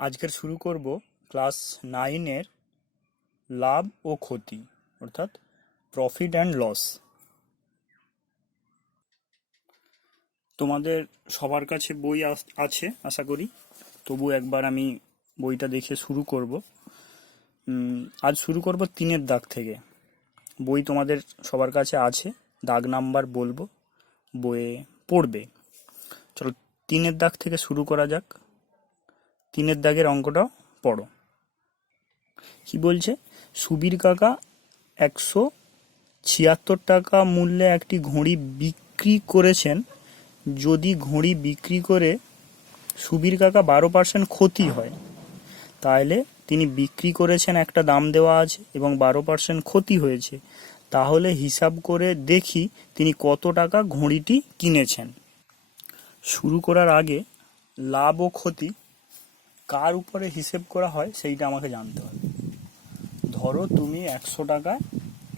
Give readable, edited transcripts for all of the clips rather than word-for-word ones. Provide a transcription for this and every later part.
আজকের শুরু করব ক্লাস 9-এর লাভ ও ক্ষতি অর্থাৎ প্রফিট অ্যান্ড লস। তোমাদের সবার কাছে বই আছে আশা করি, তবু একবার আমি বইটা দেখে শুরু করব। আজ শুরু করব 3-এর দাগ থেকে। বই তোমাদের সবার কাছে আছে, দাগ নাম্বার বলবো, বইয়ে পড়বে। চলো 3-এর দাগ থেকে শুরু করা যাক। 3-এর দাগের অঙ্কটা পড়ো। কি বলছে? সুবীর কাকা 176 টাকা মূল্যে একটি ঘড়ি বিক্রি করেছেন। যদি ঘড়ি বিক্রি করে সুবীর কাকা 12% ক্ষতি হয়, তাহলে তিনি বিক্রি করেছেন, একটা দাম দেওয়া আছে এবং 12% ক্ষতি হয়েছে, তাহলে হিসাব করে দেখি তিনি কত টাকা ঘড়িটি কিনেছেন। শুরু করার আগে লাভ ও ক্ষতি কার উপরে হিসেব করা হয় সেইটা আমাকে জানতে হবে। ধরো তুমি 100 টাকায়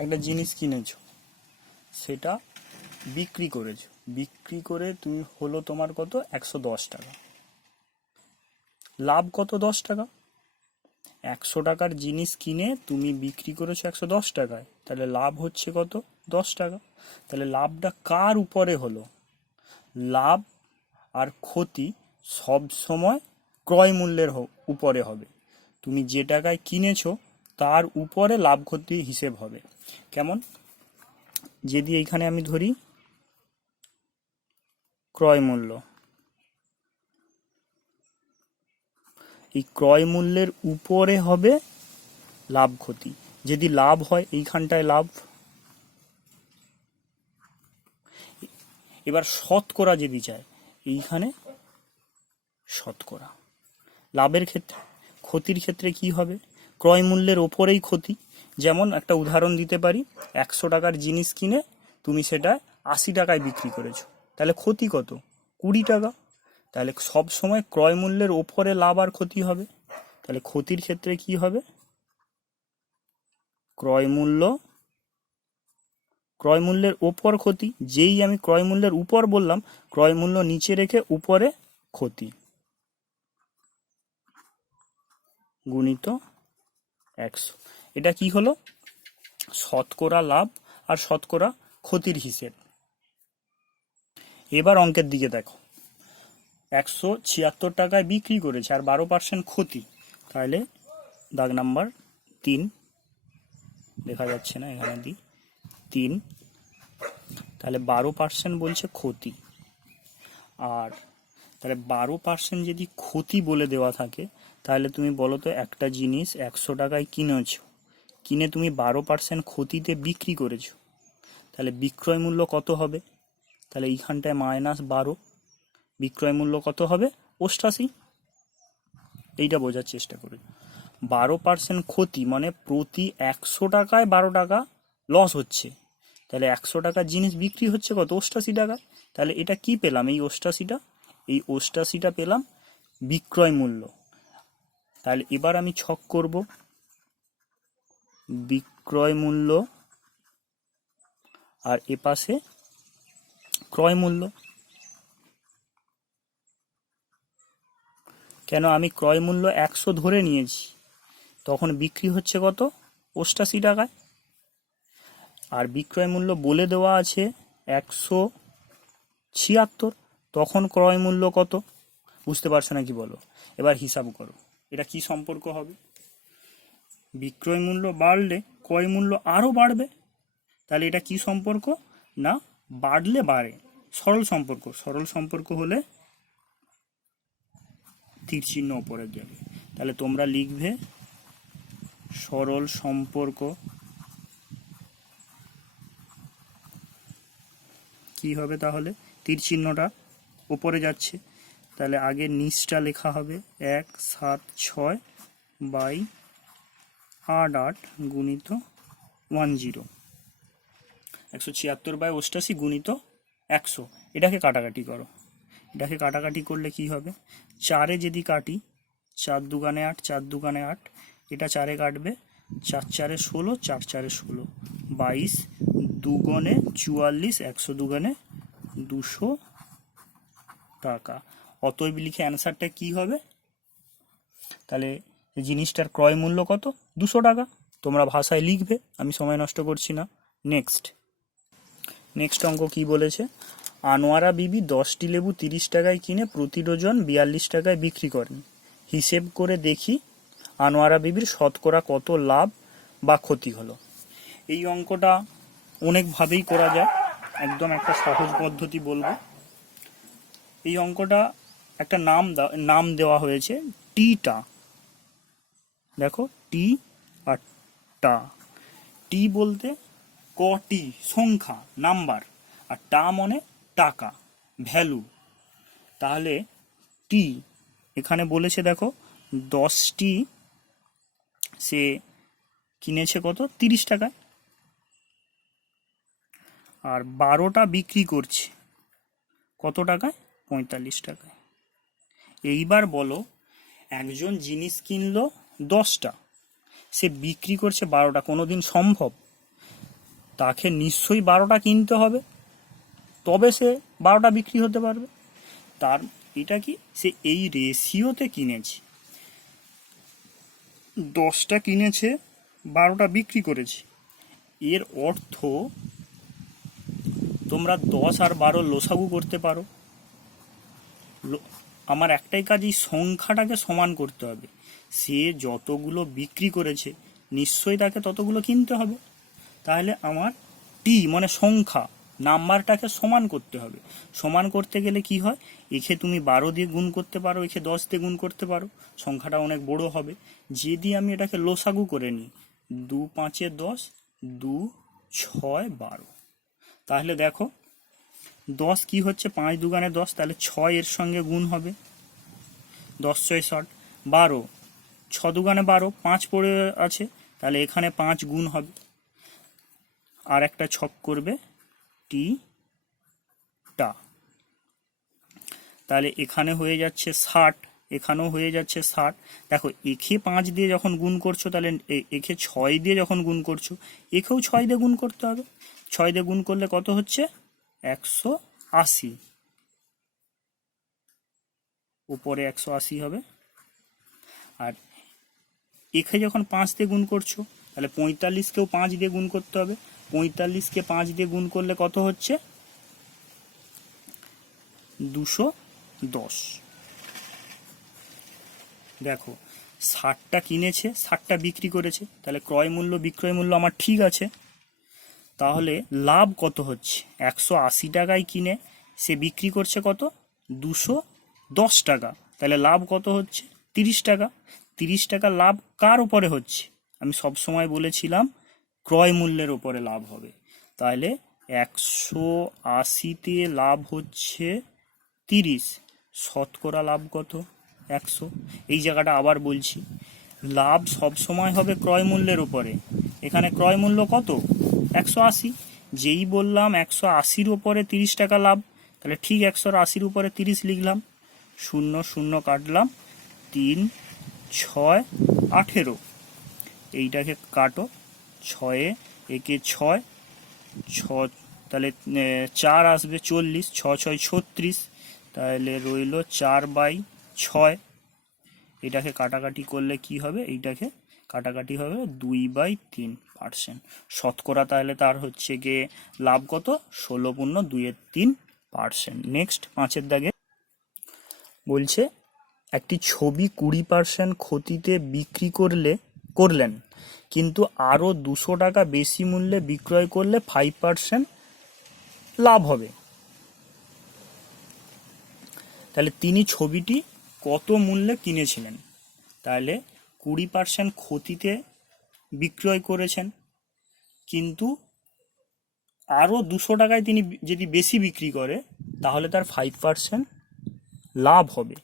একটা জিনিস কিনেছো, সেটা বিক্রি করেছো, বিক্রি করে তুমি হলো তোমার কত 110 টাকা। লাভ কত? 10 টাকা। 100 টাকার জিনিস কিনে তুমি বিক্রি করেছো 110 টাকায়, তাহলে লাভ হচ্ছে কত? 10 টাকা। তাহলে লাভটা কার উপরে হলো? লাভ আর ক্ষতি সব সময় ক্রয় মূল্যের উপরে হবে। তুমি যে টাকায় কিনেছো তার উপরে লাভ ক্ষতি হিসেব হবে। কেমন? যদি এইখানে আমি ধরি ক্রয় মূল্য, এই ক্রয় মূল্যের উপরে হবে লাভ ক্ষতি। যদি লাভ হয় এইখানটায় লাভ। এবার শতকরা যদি চায়, এইখানে শতকরা। লাভের ক্ষেত্রে, ক্ষতির ক্ষেত্রে কি হবে? ক্রয় মূল্যের ওপরেই ক্ষতি। যেমন একটা উদাহরণ দিতে পারি, 100 টাকার জিনিস কিনে তুমি সেটা 80 টাকায় বিক্রি করেছো, তাহলে ক্ষতি কত? 20 টাকা। তাহলে সব সময় ক্রয় মূল্যের ওপরে লাভ আর ক্ষতি হবে। তাহলে ক্ষতির ক্ষেত্রে কি হবে? ক্রয় মূল্যের ওপর ক্ষতি। যেই আমি ক্রয় মূল্যের উপর বললাম, ক্রয় মূল্য নিচে রেখে উপরে ক্ষতি গুণিত 100। এটা কি হলো? শতকরা লাভ আর শতকরা ক্ষতির হিসেব। এবার অঙ্কের দিকে দেখো, 176 টাকায় বিক্রি করেছে আর 12% ক্ষতি, তাহলে দাগ নাম্বার 3, দেখা যাচ্ছে না, এখানে দিই 3। তাহলে 12% বলছে ক্ষতি। আর তাহলে 12% যদি ক্ষতি বলে দেওয়া থাকে, তাহলে তুমি বলো তো, একটা জিনিস 100 টাকায় কিনেছো, কিনে তুমি 12% ক্ষতিতে বিক্রি করেছো, তাহলে বিক্রয় মূল্য কত হবে? তাহলে এইখানটায় -12, বিক্রয় মূল্য কত হবে? 88। এইটা বোঝার চেষ্টা করি। 12% ক্ষতি মানে প্রতি 100 টাকায় 12 টাকা লস হচ্ছে। তাহলে 100 টাকার জিনিস বিক্রি হচ্ছে কত? 88 টাকায়। তাহলে এটা কি পেলাম? এই 88টা, এই 88টা পেলাম বিক্রয় মূল্য। তাহলে এবার আমি ছক করব, বিক্রয় মূল্য আর এপাশে ক্রয় মূল্য। কেন? আমি ক্রয় মূল্য 100 ধরে নিয়েছি, তখন বিক্রি হচ্ছে কত? 88 টাকায়। আর বিক্রয় মূল্য বলে দেওয়া আছে 176, তখন ক্রয় মূল্য কত? বুঝতে পারছো নাকি বলো? এবার হিসাব করো, এটা কি সম্পর্ক হবে? বিক্রয় মূল্য বাড়লে ক্রয় মূল্য আরও বাড়বে। তাহলে এটা কি সম্পর্ক? না, বাড়লে বাড়ে, সরল সম্পর্ক। সরল সম্পর্ক হলে তীর চিহ্ন ওপরে যাবে। তাহলে তোমরা লিখবে সরল সম্পর্ক। কি হবে তাহলে? তীর চিহ্নটা ওপরে যাচ্ছে, তাহলে আগে নিচটা লেখা হবে 176/88 গুণিত 10, 176/88 গুণিত 100। এটাকে কাটাকাটি করো। এটাকে কাটাকাটি করলে কি হবে? 4-এ যদি কাটি, 4 দুগানে 8, 4 দুগানে 8, এটা 4-এ কাটবে, 4 4-এ 16, 4 4-এ 16, 22, দুগুণে 44, 100 দুগুণে 200 টাকা। অতএব লিখে অ্যান্সারটা কি হবে? তাহলে জিনিসটার ক্রয় মূল্য কত? 200 টাকা। তোমরা ভাষায় লিখবে, আমি সময় নষ্ট করছি না। নেক্সট অঙ্ক কি বলেছে? আনোয়ারা বিবি 10টি লেবু 30 টাকায় কিনে প্রতি ডজন 42 টাকায় বিক্রি করেন। হিসেব করে দেখি আনোয়ারা বিবির শতকরা কত লাভ বা ক্ষতি হলো। এই অঙ্কটা অনেকভাবেই করা যায়, একদম একটা সহজ পদ্ধতি বলবো। এই অঙ্কটা একটা নাম দেওয়া হয়েছে টিটা। দেখো টি আর টা। টি বলতে কটি, সংখ্যা, নাম্বার, আর টা মানে টাকা, ভ্যালু। তাহলে টি এখানে বলেছে দেখো 10টি সে কিনেছে কত? 30 টাকায়। আর 12টা বিক্রি করছে কত টাকায়? 45 টাকায়। এইবার বলো, একজন জিনিস কিনলো 10টা, সে বিক্রি করছে 12টা, কোনোদিন সম্ভব? তাকে নিশ্চয়ই 12টা কিনতে হবে, তবে সে 12টা বিক্রি হতে পারবে। তার এটা কি, সে এই রেশিওতে কিনেছে, 10টা কিনেছে, 12টা বিক্রি করেছে। এর অর্থ তোমরা 10 আর 12 লসাগু করতে পারো। আমার একটাই কাজ, এই সংখ্যাটাকে সমান করতে হবে। সে যতগুলো বিক্রি করেছে নিশ্চয়ই তাকে ততগুলো কিনতে হবে। তাহলে আমার টি মানে সংখ্যা, নাম্বারটাকে সমান করতে হবে। সমান করতে গেলে কি হয়, একে তুমি 12 দিয়ে গুণ করতে পারো, একে 10 দিয়ে গুণ করতে পারো, সংখ্যাটা অনেক বড় হবে। যদি আমি এটাকে লসাগু করে নিই, 2 5 10, 2 6 12, তাহলে দেখো 10 কি হচ্ছে, 5 দুগানে 10, তাহলে 6 এর সঙ্গে গুণ হবে, 10 6 60। 12, 6 দুগানে 12, 5 পড়ে আছে, তাহলে এখানে 5 গুণ হবে। আর একটা ছক করবে টি টা, তাহলে এখানে হয়ে যাচ্ছে 60, এখানেও হয়ে যাচ্ছে 60। দেখো একে 5 দিয়ে যখন গুণ করছো, তাহলে একে 6 দিয়ে যখন গুণ করছো, একেও 6 দিয়ে গুণ করতে হবে। 6 দিয়ে গুণ করলে কত হচ্ছে? 180, উপরে 180 হবে। আর একে যখন 5 দিয়ে গুণ করছো, তাহলে 45কেও 5 দিয়ে গুণ করতে হবে। 45কে 5 দিয়ে গুণ করলে কত হচ্ছে? 210। দেখো 60টা কিনেছে, 60টা বিক্রি করেছে, তাহলে ক্রয় মূল্য বিক্রয় মূল্য আমার ঠিক আছে। তাহলে লাভ কত হচ্ছে? 180 টাকায় কিনে সে বিক্রি করছে কত? 210 টাকা। তাহলে লাভ কত হচ্ছে? 30 টাকা। 30 টাকা লাভ কার উপরে হচ্ছে? আমি সব সময় বলেছিলাম ক্রয় মূল্যের উপরে লাভ হবে। তাহলে 180তে লাভ হচ্ছে 30, শতকরা লাভ কত? 100। এই জায়গাটা আবার বলছি, লাভ সব সময় হবে ক্রয় মূল্যের উপরে। এখানে ক্রয় মূল্য কত? 180। যেই বললাম 180-র উপরে 30 টাকা লাভ, তাহলে ঠিক 180-র উপরে 30 লিখলাম, 0 0 কাটলাম, 3 6 18। এইটাকে কাটো, 6 একে 6, 6 তাহলে 4 আসবে 40, 6 6 36, তাহলে রইল 4/6। এটাকে কাটাকাটি করলে কি হবে? এইটাকে কাটাকাটি হবে 2/3%। শতকরা তাহলে তার হচ্ছে গিয়ে লাভ কত? 16.23%। নেক্সট 5-এর দাগে বলছে একটি ছবি 20% ক্ষতিতে বিক্রি করলেন, কিন্তু আরও 200 টাকা বেশি মূল্যে বিক্রয় করলে 5% লাভ হবে। তাহলে তিনি ছবিটি কত মূল্যে কিনেছিলেন? তাহলে 20% ক্ষতিতে বিক্রয় করেছেন, কিন্তু আরও 200 টাকায় তিনি যদি বেশি বিক্রি করে, তাহলে তার 5% লাভ হবে।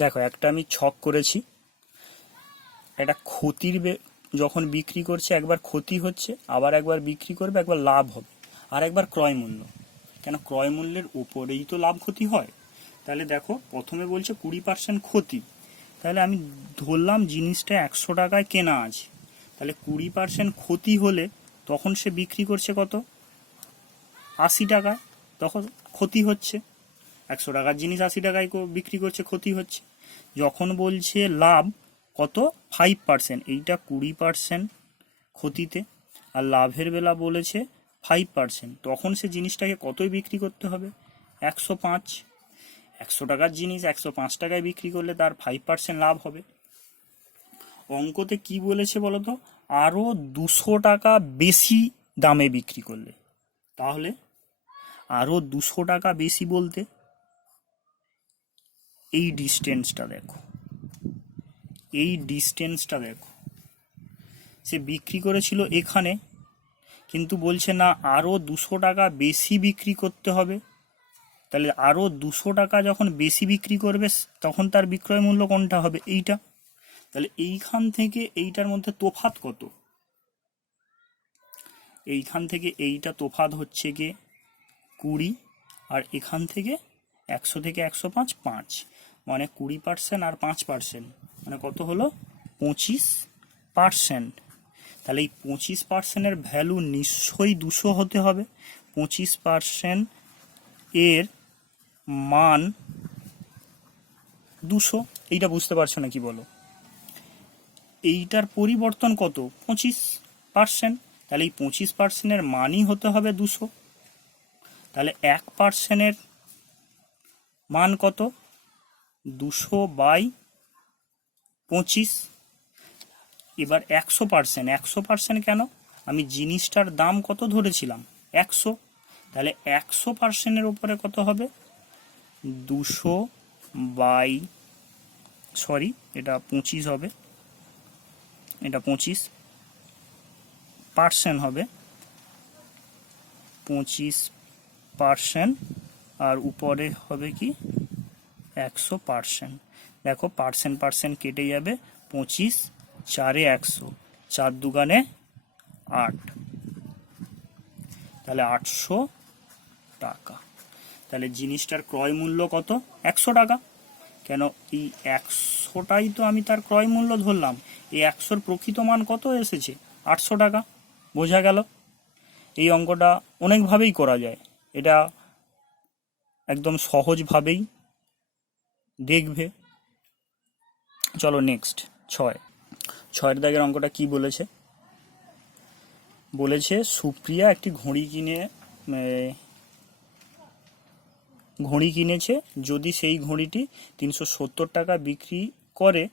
দেখো একটা আমি ছক করেছি, এটা ক্ষতির যখন বিক্রি করছে একবার ক্ষতি হচ্ছে, আবার একবার বিক্রি করবে, একবার লাভ হবে, আর একবার ক্রয় মূল্য। কেন? ক্রয় মূল্যের উপরেই তো লাভ ক্ষতি হয়। তাহলে দেখো প্রথমে বলছে 20% ক্ষতি, তাহলে আমি ধরলাম জিনিসটা 100 টাকায় কেনা আছে, তাহলে 20% ক্ষতি হলে তখন সে বিক্রি করছে কত? 80 টাকায়, তখন ক্ষতি হচ্ছে। 100 টাকার জিনিস 80 টাকায় বিক্রি করছে, ক্ষতি হচ্ছে। যখন বলছে লাভ কত 5%, এইটা 20% ক্ষতিতে, আর লাভের বেলা বলেছে 5%, তখন সে জিনিসটাকে কতই বিক্রি করতে হবে? 105। 100 টাকার জিনিস 105 টাকায় বিক্রি করলে তার 5% লাভ হবে। অঙ্কতে কি বলেছে বলতো? আরও 200 টাকা বেশি দামে বিক্রি করলে। তাহলে আরও 200 টাকা বেশি বলতে এই ডিস্টেন্সটা দেখো, এই ডিস্টেন্সটা দেখো, সে বিক্রি করেছিল এখানে, কিন্তু বলছে না আরও 200 টাকা বেশি বিক্রি করতে হবে। তাহলে আরও 200 টাকা যখন বেশি বিক্রি করবে তখন তার বিক্রয় মূল্য কোনটা হবে? এইটা। তাহলে এইখান থেকে এইটার মধ্যে তফাৎ কত? এইখান থেকে এইটা তফাৎ হচ্ছে গিয়ে 20, আর এখান থেকে 100 থেকে 105 5, মানে 20% আর 5%, মানে কত হলো? 25%। তাহলে এই 25%-এর ভ্যালু নিশ্চয়ই 200 হতে হবে। 25% এর মান 200, এইটা বুঝতে পারছো না কি বলো? এইটার পরিবর্তন কত? 25%। তাহলে এই 25%-এর মানই হতে হবে 200। তাহলে 1%-এর মান কত? 200/25। এবার 100%, 100% কেন? আমি জিনিসটার দাম কত ধরেছিলাম? 100। তাহলে 100%-এর উপরে কত হবে? 200 বাই, সরি এটা 25 হবে, এটা 25% হবে, 25%, আর উপরে হবে কি 100%। দেখো পার্সেন্ট কেটে যাবে, 25 4 100, 4 দুগানে 8, তাহলে 800 টাকা। তাহলে জিনিসটার ক্রয় মূল্য কত? 100 টাকা। কেন এই 100টাই তো আমি তার ক্রয় মূল্য ধরলাম, এই 100-র প্রকৃত মান কত এসেছে? 800 টাকা। বোঝা গেল? এই অঙ্কটা অনেকভাবেই করা যায়, এটা একদম সহজভাবেই দেখবে। চলো নেক্সট 6 দাগের অঙ্কটা কি বলেছে? বলেছে সুপ্রিয়া একটি ঘড়ি কিনেছে, যদি সেই ঘড়িটি 370 টাকা বিক্রি করে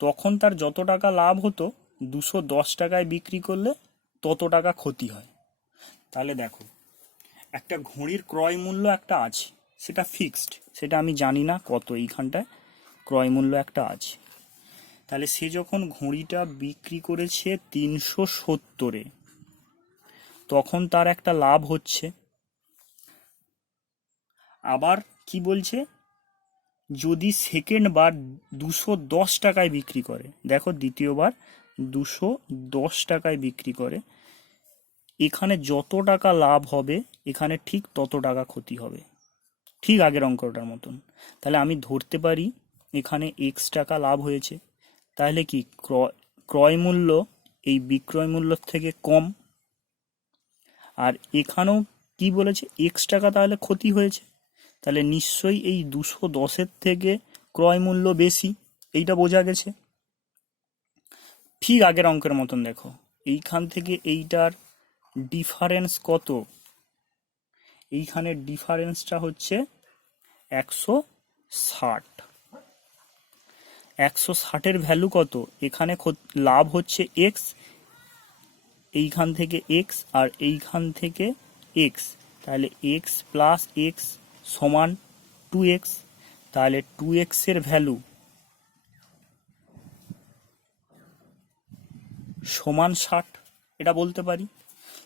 তখন তার যত টাকা লাভ হতো 210 টাকায় বিক্রি করলে তত টাকা ক্ষতি হয়। তাহলে দেখো, একটা ঘড়ির ক্রয় মূল্য একটা আছে, সেটা ফিক্সড, সেটা আমি জানি না কত, এইখানটায় ক্রয় মূল্য একটা আছে। তাহলে সে যখন ঘড়িটা বিক্রি করেছে 370-এ, তখন তার একটা লাভ হচ্ছে। আবার কি বলছে? যদি সেকেন্ড বার 210 টাকায় বিক্রি করে, দেখো দ্বিতীয়বার 210 টাকায় বিক্রি করে, এখানে যত টাকা লাভ হবে এখানে ঠিক তত টাকা ক্ষতি হবে, ঠিক আগের অঙ্কটার মতন। তাহলে আমি ধরতে পারি এখানে এক্স টাকা লাভ হয়েছে, তাহলে কি ক্রয় মূল্য এই বিক্রয় মূল্যর থেকে কম, আর এখানেও কি বলেছে? এক্স টাকা তাহলে ক্ষতি হয়েছে, তাহলে নিশ্চয়ই এই 210-এর থেকে ক্রয় মূল্য বেশি, এইটা বোঝা গেছে। ঠিক আগের অঙ্কের মতন দেখো, এইখান থেকে এইটার ডিফারেন্স কত? এইখানের ডিফারেন্সটা হচ্ছে 160। 160-এর ভ্যালু কত? এখানে লাভ হচ্ছে এক্স, এইখান থেকে এক্স আর এইখান থেকে এক্স, তাহলে এক্স প্লাস এক্স সমান 2x। তাহলে 2x-এর ভ্যালু সমান 60, এটা বলতে পারি।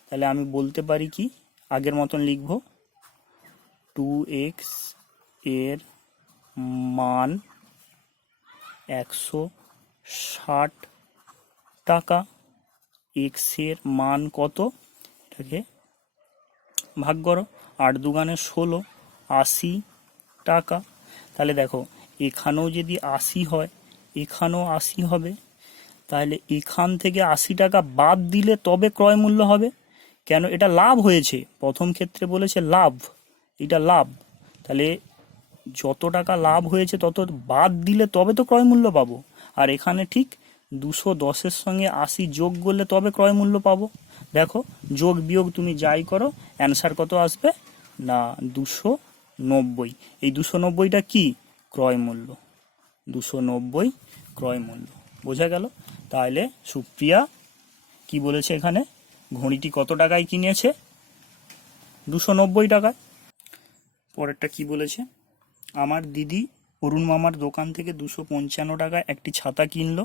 তাহলে আমি বলতে পারি কি, আগের মতন লিখব, 2x এর মান 160 টাকা, x এর মান কত? এটাকে ভাগ করো, 8 দুগানে 16, 80 টাকা। তাহলে দেখো এখানেও যদি 80 হয় এখানেও 80 হবে, তাহলে এখান থেকে 80 টাকা বাদ দিলে তবে ক্রয় মূল্য হবে। কেন? এটা লাভ হয়েছে, প্রথম ক্ষেত্রে বলেছে লাভ, এটা লাভ, তাহলে যত টাকা লাভ হয়েছে তত বাদ দিলে তবে তো ক্রয় মূল্য পাবো। আর এখানে ঠিক 210-এর সঙ্গে 80 যোগ করলে তবে ক্রয় মূল্য পাবো। দেখো, যোগ বিয়োগ তুমি যাই করো, অ্যান্সার কত আসবে না 290। এই 290টা কি? ক্রয় মূল্য। 290 ক্রয় মূল্য। বোঝা গেল? তাহলে সুপ্রিয়া কি বলেছে এখানে, ঘড়িটি কত টাকায় কিনেছে? 290 টাকায়। পরেরটা কি বলেছে, আমার দিদি অরুণ মামার দোকান থেকে 255 টাকায় একটি ছাতা কিনলো।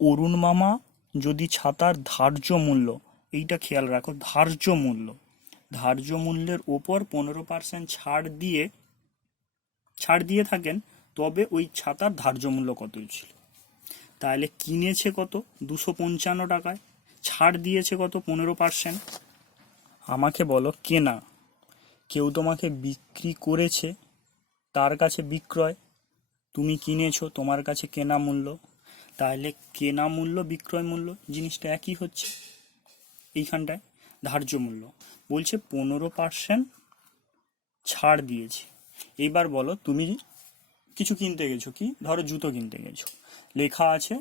অরুণ মামা যদি ছাতার ধার্য মূল্য, এইটা খেয়াল রাখো, ধার্য মূল্যের ওপর 15% ছাড় দিয়ে থাকেন, তবে ওই ছাতার ধার্য মূল্য কতই ছিল। তাহলে কিনেছে কত? 255 টাকায়, ছাড় দিয়েছে কত? 15%। আমাকে বলো, কেনা, কেউ তোমাকে বিক্রি করেছে, তার কাছে বিক্রয়, তুমি কিনেছো, তোমার কাছে কেনা মূল্য। তাহলে কেনা মূল্য বিক্রয় মূল্য জিনিসটা একই হচ্ছে। এইখানটায় ধার্য মূল্য বলছে 15% ছাড় দিয়েছে। এইবার বলো, তুমি কিছু কিনতে গেছো, কি ধরো জুতো কিনতে গেছো, লেখা আছে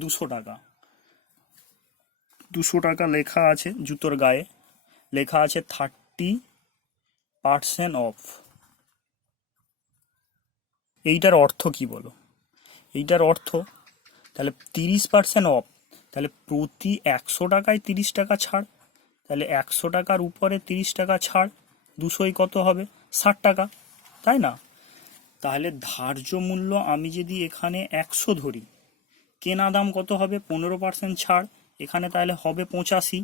200 টাকা, 200 টাকা লেখা আছে, জুতোর গায়ে লেখা আছে 30% অফ। এইটার অর্থ কি বলো? এইটার অর্থ তাহলে 30% অফ, তাহলে প্রতি 100 টাকায় 30 টাকা ছাড়, তাহলে 100 টাকার উপরে 30 টাকা ছাড়, 200 কত হবে? 60 টাকা, তাই না? তাহলে ধার্য মূল্য আমি যদি এখানে 100 ধরি, কেনা দাম কত হবে? 15% ছাড়, এখানে তাহলে হবে 85।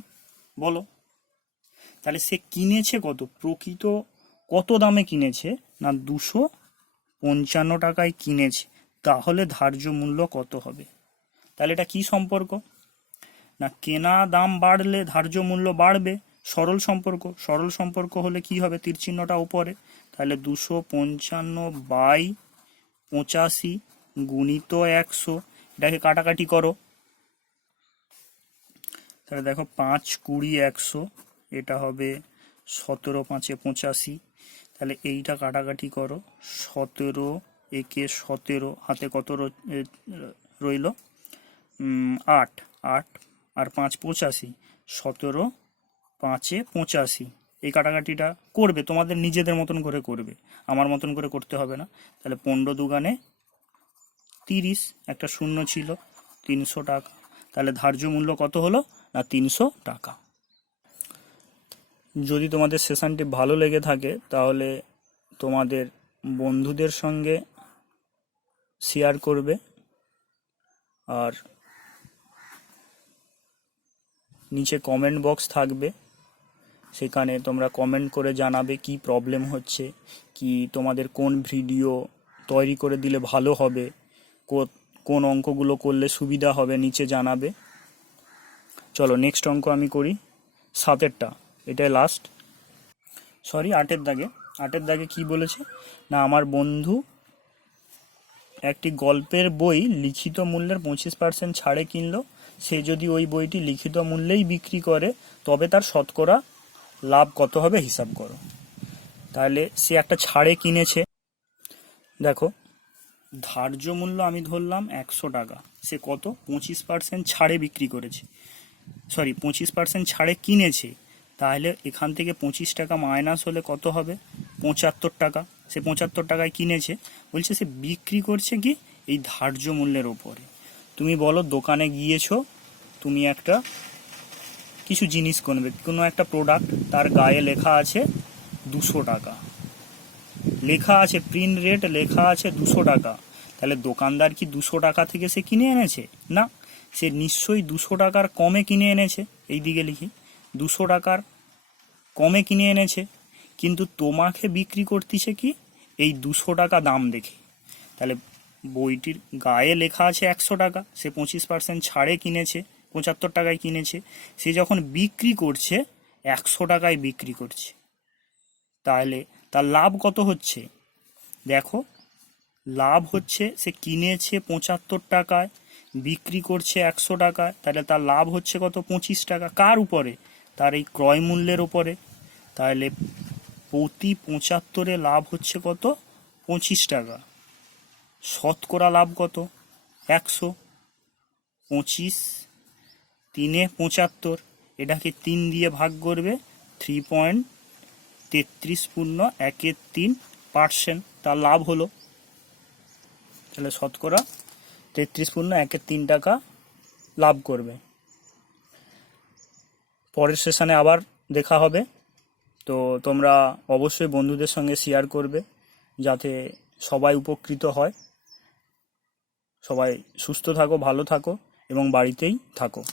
বলো, তাহলে সে কিনেছে কত? প্রকৃত কত দামে কিনেছে না 255 টাকায় কিনেছে, তাহলে ধার্য মূল্য কত হবে? তাহলে এটা কি সম্পর্ক না, কেনা দাম বাড়লে ধার্য মূল্য বাড়বে, সরল সম্পর্ক। সরল সম্পর্ক হলে কি হবে? তীর চিহ্নটা উপরে, তাহলে 255/85 গুণিত 100, এটাকে কাটাকাটি করো, তাহলে দেখো 5 20 100, এটা হবে 17×5 = 85। তাহলে এইটা কাটাকাটি করো, 17 একে 17, হাতে কত রইল? 8 8 আর 5 85, 17×5 = 85। এই কাটাকাটিটা করবে, তোমাদের নিজেদের মতন করে করবে, আমার মতন করে করতে হবে না। তাহলে 15 দুগানে 30, একটা শূন্য ছিল, 300 টাকা। তাহলে ধার্য মূল্য কত হলো না 300 টাকা। যদি তোমাদের সেশনটি ভালো লেগে থাকে তাহলে তোমাদের বন্ধুদের সঙ্গে শেয়ার করবে, আর নিচে কমেন্ট বক্স থাকবে, সেখানে তোমরা কমেন্ট করে জানাবে কি প্রবলেম হচ্ছে, কি তোমাদের কোন ভিডিও তৈরি করে দিলে ভালো হবে, কোন অঙ্কগুলো করলে সুবিধা হবে, নিচে জানাবে। চলো নেক্সট অঙ্ক আমি করি, 7এরটা, এটাই লাস্ট, সরি 8এর দাগে কি বলেছে না, আমার বন্ধু একটি গল্পের বই লিখিত মূল্যের 25% ছাড়ে কিনলো। সে যদি ওই বইটি লিখিত মূল্যেই বিক্রি করে তবে তার শতকরা লাভ কত হবে হিসাব করো। তাহলে সে একটা ছাড়ে কিনেছে, দেখো ধার্য মূল্য আমি ধরলাম 100 টাকা, সে কত? 25% ছাড়ে বিক্রি করেছে, সরি 25% ছাড়ে কিনেছে। তাহলে এখান থেকে 25 টাকা মাইনাস হলে কত হবে? 75 টাকা। সে 75 টাকায় কিনেছে, বলছে সে বিক্রি করছে কি এই ধার্য মূল্যের ওপরে। তুমি বলো, দোকানে গিয়েছো, তুমি একটা কিছু জিনিস কিনবে, কোনো একটা প্রোডাক্ট, তার গায়ে লেখা আছে 200 টাকা, লেখা আছে প্রিন্ট রেট, লেখা আছে 200 টাকা। তাহলে দোকানদার কি 200 টাকা থেকে সে কিনে এনেছে? না, সে নিশ্চয়ই 200 টাকার কমে কিনে এনেছে। এই দিকে লিখি, 200 টাকার কমে কিনে এনেছে, কিন্তু তোমাকে বিক্রি করতেছে কি এই 200 টাকা দাম দেখে। তাহলে বইটির গায়ে লেখা আছে 100 টাকা, সে 25% ছাড়ে কিনেছে, 75 টাকায় কিনেছে, সে যখন বিক্রি করছে 100 টাকায় বিক্রি করছে। তাহলে তার লাভ কত হচ্ছে? দেখো, লাভ হচ্ছে সে কিনেছে 75 টাকায়, বিক্রি করছে 100 টাকায়, তাহলে তার লাভ হচ্ছে কত? 25 টাকা। কার উপরে? তার এই ক্রয় মূল্যের উপরে। তাহলে প্রতি 75-এ লাভ হচ্ছে কত? টাকা। শতকরা লাভ কত? 100। 25 3 75, এটাকে 3 দিয়ে ভাগ করবে, 3.33 তার লাভ হলো। তাহলে শতকরা 33.13 টাকা লাভ করবে। পরের সেশনে আবার দেখা হবে। তো তোমরা অবশ্যই বন্ধুদের সঙ্গে শেয়ার করবে যাতে সবাই উপকৃত হয়। সবাই সুস্থ থাকো, ভালো থাকো এবং বাড়িতেই থাকো।